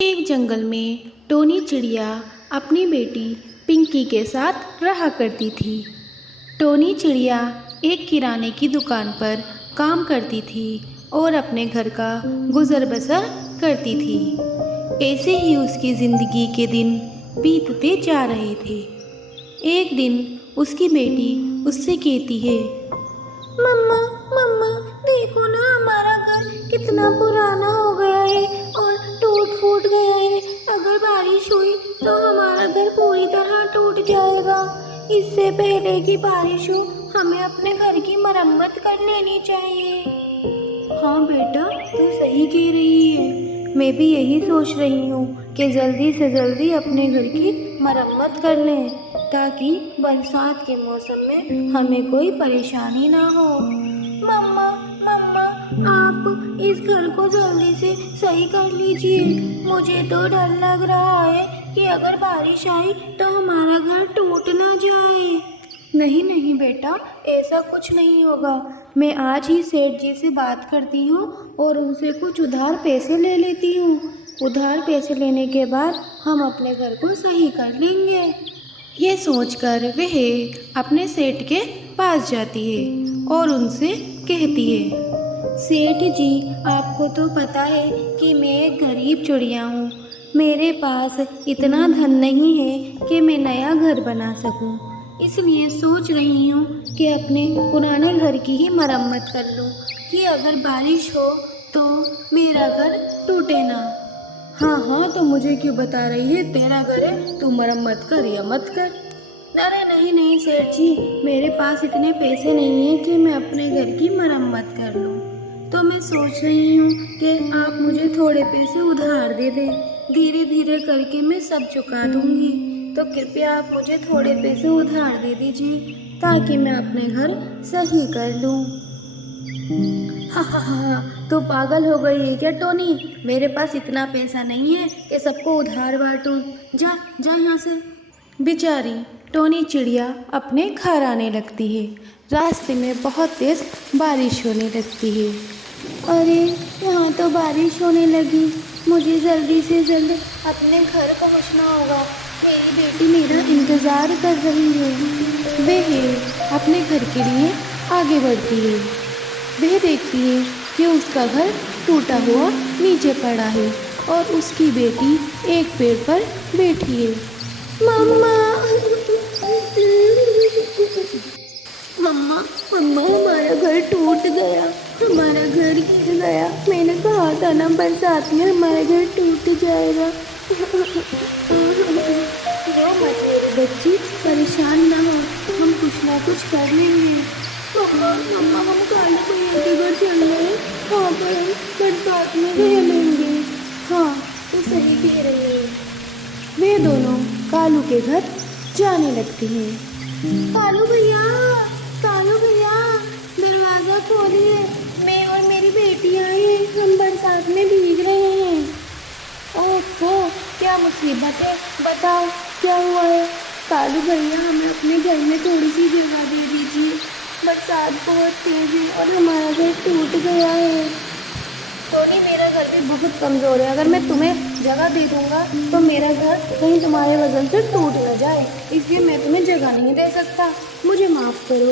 एक जंगल में टोनी चिड़िया अपनी बेटी पिंकी के साथ रहा करती थी। टोनी चिड़िया एक किराने की दुकान पर काम करती थी और अपने घर का गुजर बसर करती थी। ऐसे ही उसकी ज़िंदगी के दिन बीतते जा रहे थे। एक दिन उसकी बेटी उससे कहती है, मम्मा मम्मा देखो ना, हमारा घर कितना पुराना हो गया है और टूट फूट गया है। अगर बारिश हुई तो हमारा घर पूरी तरह टूट जाएगा। इससे पहले कि बारिश हो हमें अपने घर की मरम्मत कर लेनी चाहिए। हाँ बेटा, तू सही कह रही है। मैं भी यही सोच रही हूँ कि जल्दी से जल्दी अपने घर की मरम्मत कर लें ताकि बरसात के मौसम में हमें कोई परेशानी ना हो। मम्मा मम्मा आप इस घर को जल्दी से सही कर लीजिए। मुझे तो डर लग रहा है कि अगर बारिश आई तो हमारा घर टूट ना जाए। नहीं नहीं बेटा, ऐसा कुछ नहीं होगा। मैं आज ही सेठ जी से बात करती हूँ और उनसे कुछ उधार पैसे ले लेती हूँ। उधार पैसे लेने के बाद हम अपने घर को सही कर लेंगे। ये सोचकर वह अपने सेठ के पास जाती है और उनसे कहती है, सेठ जी, आपको तो पता है कि मैं एक गरीब चिड़िया हूँ। मेरे पास इतना धन नहीं है कि मैं नया घर बना सकूँ। इसलिए सोच रही हूँ कि अपने पुराने घर की ही मरम्मत कर लूँ कि अगर बारिश हो तो मेरा घर टूटे ना। हाँ हाँ, तो मुझे क्यों बता रही है? तेरा घर है, तू मरम्मत कर या मत कर। अरे नहीं नहीं सेठ जी, मेरे पास इतने पैसे नहीं हैं कि मैं अपने घर की मरम्मत कर लूँ। तो मैं सोच रही हूँ कि आप मुझे थोड़े पैसे उधार दे दें। धीरे धीरे करके मैं सब चुका दूँगी। तो कृपया आप मुझे थोड़े पैसे उधार दे दीजिए ताकि मैं अपने घर सही कर लूँ। हा, तो पागल हो गई है क्या टोनी? मेरे पास इतना पैसा नहीं है कि सबको उधार बांटूं। जा जा यहाँ से। बेचारी टोनी चिड़िया अपने घर आने लगती है। रास्ते में बहुत तेज़ बारिश होने लगती है। अरे यहाँ तो बारिश होने लगी। मुझे जल्दी से जल्द अपने घर पहुँचना होगा। मेरी बेटी मेरा इंतज़ार कर रही है। वह अपने घर के लिए आगे बढ़ती है। वह देखती है कि उसका घर टूटा हुआ नीचे पड़ा है और उसकी बेटी एक पेड़ पर बैठी है। मम्मा मम्मा मम्मा हमारा घर टूट गया, हमारा घर गिर गया। मैंने कहा था ना बरसात में हमारा घर टूट जाएगा। रो मत मेरी बच्ची, परेशान ना हो, हम कुछ ना कुछ कर लेंगे। मम्मा मम्मा हम कालू भैया के घर चल रहे, वहाँ पर हम बरसात में रह लेंगे। हाँ, तू सही कह रही है। वे दोनों कालू के घर जाने लगती हैं। कालू भैया दरवाज़ा खोलिए, मैं और मेरी बेटी आई हैं, हम बरसात में भीग रहे हैं। ओहो, क्या मुसीबत है? बताओ क्या हुआ है? कालू भैया हमें अपने घर में थोड़ी सी जगह दे दीजिए। बरसात बहुत तेज है और हमारा घर टूट गया है। टोनी, मेरा घर भी बहुत कमज़ोर है। अगर मैं तुम्हें जगह दे दूँगा तो मेरा घर कहीं तुम्हारे वजन से टूट न जाए, इसलिए मैं तुम्हें जगह नहीं दे सकता। मुझे माफ़ करो।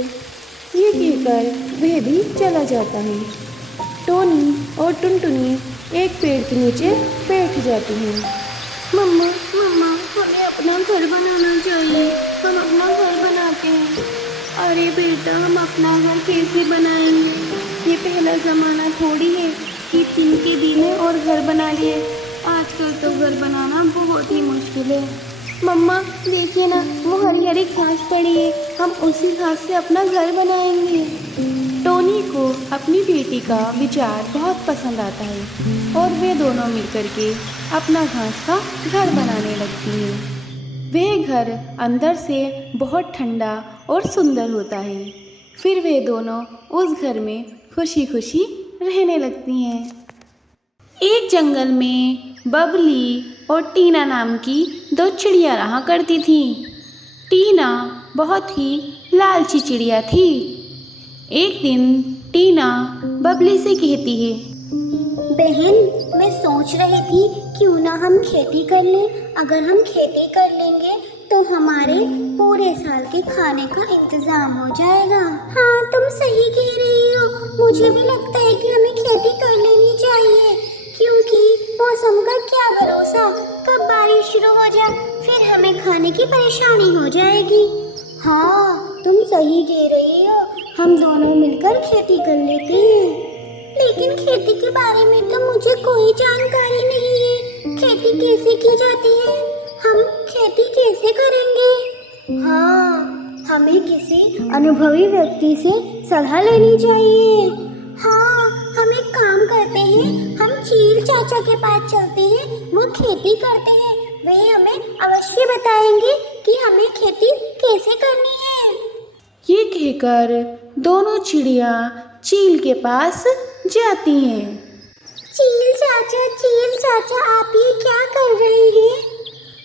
ये कहकर वह भी चला जाता है। टोनी और टुनटुनी एक पेड़ के नीचे बैठ जाती हैं। मम्मा हमें अपना घर बनाना चाहिए, हम अपना घर बनाते हैं। अरे बेटा, हम अपना घर कैसे बनाएंगे? ये पहला ज़माना थोड़ी है कि तिनके बीने और घर बना लिए। आजकल तो घर बनाना बहुत ही मुश्किल है। मम्मा देखिए ना, वो हरी हरी घास पड़ी है, हम उसी घास से अपना घर बनाएंगे। टोनी को अपनी बेटी का विचार बहुत पसंद आता है और वे दोनों मिलकर के अपना घास का घर बनाने लगती हैं। वह घर अंदर से बहुत ठंडा और सुंदर होता है। फिर वे दोनों उस घर में खुशी खुशी रहने लगती हैं। एक जंगल में बबली और टीना नाम की दो चिड़िया रहा करती थीं। टीना बहुत ही लालची चिड़िया थी। एक दिन टीना बबली से कहती है, बहन मैं सोच रही थी क्यों ना हम खेती कर लें। अगर हम खेती कर लेंगे तो हमारे पूरे साल के खाने का इंतजाम हो जाएगा। हाँ, तुम सही कह रही हो। मुझे भी लगता है कि हमें खेती कर लेनी चाहिए, क्योंकि मौसम का क्या भरोसा, कब बारिश शुरू हो जाए, फिर हमें खाने की परेशानी हो जाएगी। हाँ, तुम सही कह रही हो। हम दोनों मिलकर खेती कर लेते हैं। लेकिन खेती के बारे में तो मुझे कोई जानकारी नहीं है। खेती कैसे की जाती है? हम खेती कैसे करेंगे? हाँ, हमें किसी अनुभवी व्यक्ति से सलाह लेनी चाहिए। हाँ, हम एक काम करते हैं, हम चील चाचा के पास चलते हैं। वो खेती करते हैं, वे हमें अवश्य बताएंगे कि हमें खेती कैसे करनी है। ये कहकर दोनों चिड़िया चील के पास जाती हैं। चील चाचा, आप ये क्या कर रहे हैं?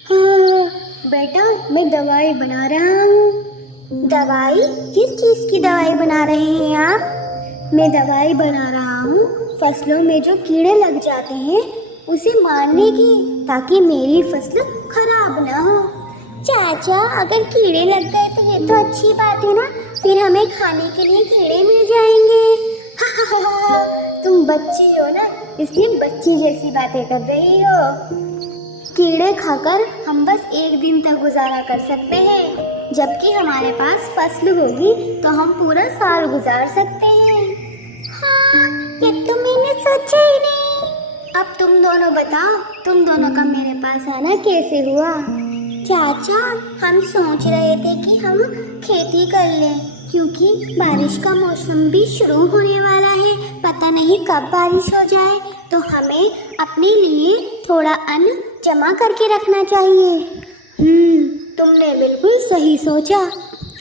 हाँ बेटा, मैं दवाई बना रहा हूँ। दवाई? किस चीज़ की दवाई बना रहे हैं आप? मैं दवाई बना रहा हूँ फसलों में जो कीड़े लग जाते हैं उसे मारने की, ताकि मेरी फसल खराब ना हो। चाचा, अगर कीड़े लग गए तो ये तो अच्छी बात है ना, फिर हमें खाने के लिए कीड़े मिल जाएंगे। तुम बच्ची हो ना, इसलिए बच्ची जैसी बातें कर रही हो। कीड़े खाकर हम बस एक दिन तक गुजारा कर सकते हैं, जबकि हमारे पास फसल होगी तो हम पूरा साल गुजार सकते हैं। हाँ, ये तो मैंने सोचा ही नहीं। अब तुम दोनों बताओ, तुम दोनों का मेरे पास आना कैसे हुआ? चाचा, हम सोच रहे थे कि हम खेती कर लें, क्योंकि बारिश का मौसम भी शुरू होने वाला है। पता नहीं कब बारिश हो जाए, तो हमें अपने लिए थोड़ा अन्न जमा करके रखना चाहिए। तुमने बिल्कुल सही सोचा।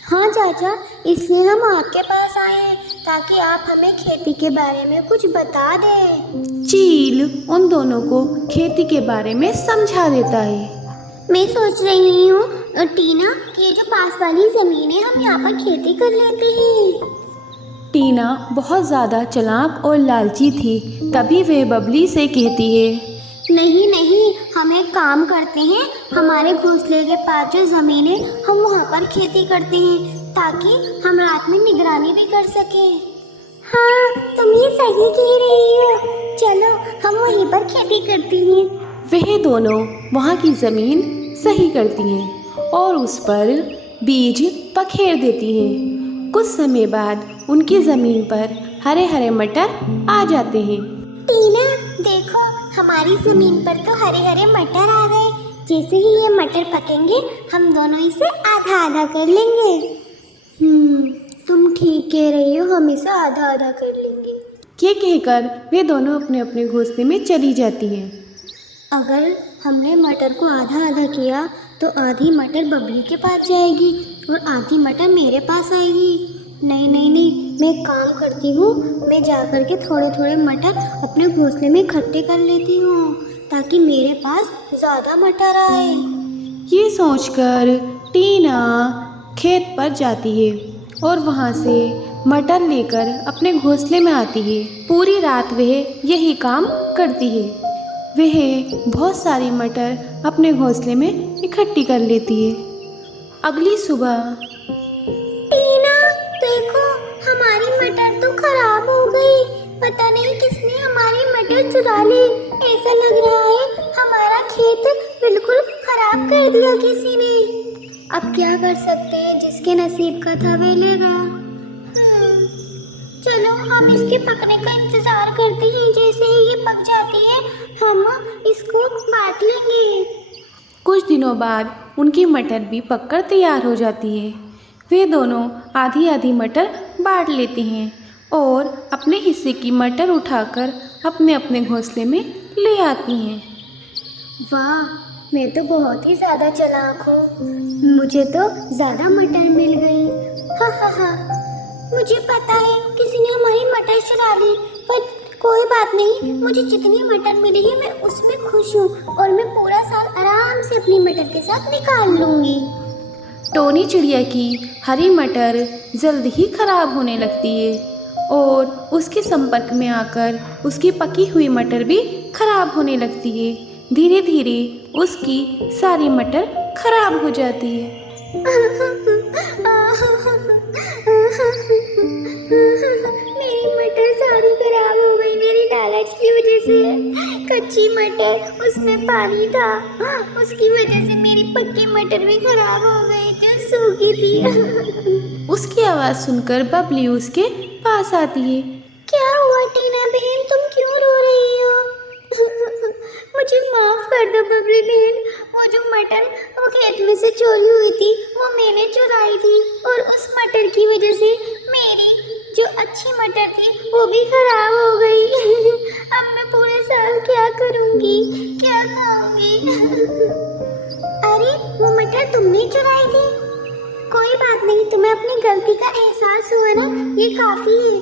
हाँ चाचा, इसलिए हम आपके पास आए हैं, ताकि आप हमें खेती के बारे में कुछ बता दें। चील उन दोनों को खेती के बारे में समझा देता है। मैं सोच रही हूँ टीना कि ये जो पास वाली ज़मीन है, हम यहाँ पर खेती कर लेते हैं। टीना बहुत ज़्यादा चालाक और लालची थी, तभी वह बबली से कहती है, नहीं, हम एक काम करते हैं, हमारे घोंसले के पास जो ज़मीन है हम वहाँ पर खेती करते हैं, ताकि हम रात में निगरानी भी कर सकें। हाँ, तुम ये सही कह रही हो। चलो, हम वहीं पर खेती करती हैं। वह दोनों वहाँ की ज़मीन सही करती हैं और उस पर बीज पखेर देती हैं। कुछ समय बाद उनकी ज़मीन पर हरे हरे मटर आ जाते हैं। टीना, देखो, हमारी ज़मीन पर तो हरे हरे मटर आ गए। जैसे ही ये मटर पकेंगे, हम दोनों इसे आधा आधा कर लेंगे। तुम ठीक कह रही हो, हम इसे आधा आधा कर लेंगे। ये कहकर वे दोनों अपने अपने घोंसले में चली जाती हैं। अगर हमने मटर को आधा आधा किया तो आधी मटर बबली के पास जाएगी और आधी मटर मेरे पास आएगी। नहीं, मैं एक काम करती हूँ, मैं जाकर के थोड़े थोड़े मटर अपने घोंसले में इकट्ठे कर लेती हूँ, ताकि मेरे पास ज़्यादा मटर आए। ये सोचकर टीना खेत पर जाती है और वहाँ से मटर लेकर अपने घोंसले में आती है। पूरी रात वह यही काम करती है। वह बहुत सारी मटर अपने घोंसले में इकट्ठी कर लेती है। अगली सुबह, टीना, देखो, हमारी मटर तो खराब हो गई। पता नहीं किसने हमारी मटर चुरा ली। ऐसा लग रहा है हमारा खेत बिल्कुल खराब कर दिया किसी ने। अब क्या कर सकते हैं, जिसके नसीब का था वे ले गया। चलो, हम इसके पकने का इंतजार करते हैं। जैसे ही ये पक जाती है, हम इसको बांट लेंगे। कुछ दिनों बाद उनकी मटर भी पककर तैयार हो जाती है। वे दोनों आधी आधी मटर बांट लेती हैं और अपने हिस्से की मटर उठाकर अपने अपने घोंसले में ले आती हैं। वाह, मैं तो बहुत ही ज़्यादा चालाक हूँ। मुझे तो ज़्यादा मटर मिल गई। हा, मुझे पता है किसी ने हमारी मटर चुरा ली, पर कोई बात नहीं। मुझे जितनी मटर मिली है मैं उसमें खुश हूँ, और मैं पूरा साल आराम से अपनी मटर के साथ निकाल लूँगी। टोनी चिड़िया की हरी मटर जल्द ही खराब होने लगती है और उसके संपर्क में आकर उसकी पकी हुई मटर भी खराब होने लगती है। धीरे धीरे उसकी सारी मटर खराब हो जाती है। मेरी मटर सारी खराब हो गई मेरी लालच की वजह से। कच्ची मटर, उसमें पानी था, उसकी वजह से मेरी पक्की मटर भी खराब हो गई जो सूखी थी। उसकी आवाज़ सुनकर बबली उसके पास आती है। क्या हुआ टीना बहन, तुम क्यों रो रही हो? मुझे माफ कर दो बबली बहन, वो जो मटर वो खेत में से चोरी हुई थी वो मैंने चुराई थी, और उस मटर की वजह से मेरी जो अच्छी मटर थी वो भी खराब हो गई। अब मैं पूरे साल क्या करूँगी, क्या खाऊंगी? अरे वो मटर तुमने चुराई थी? कोई बात नहीं, तुम्हें अपनी गलती का एहसास हुआ ना, ये काफी है।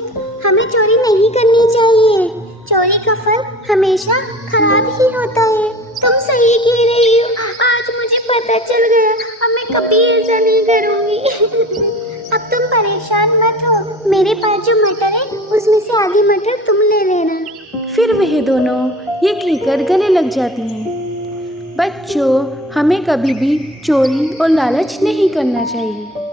हमें चोरी नहीं करनी चाहिए, चोरी का फल हमेशा खराब ही होता है। तुम सही कह रही हो, आज मुझे पता चल गया, अब मैं कभी ऐसा नहीं करूँगी। अब तुम परेशान मत हो, मेरे पास जो मटर है उसमें से आधी मटर तुम ले लेना। फिर वह दोनों ये कहकर गले लग जाती हैं। बच्चों, हमें कभी भी चोरी और लालच नहीं करना चाहिए।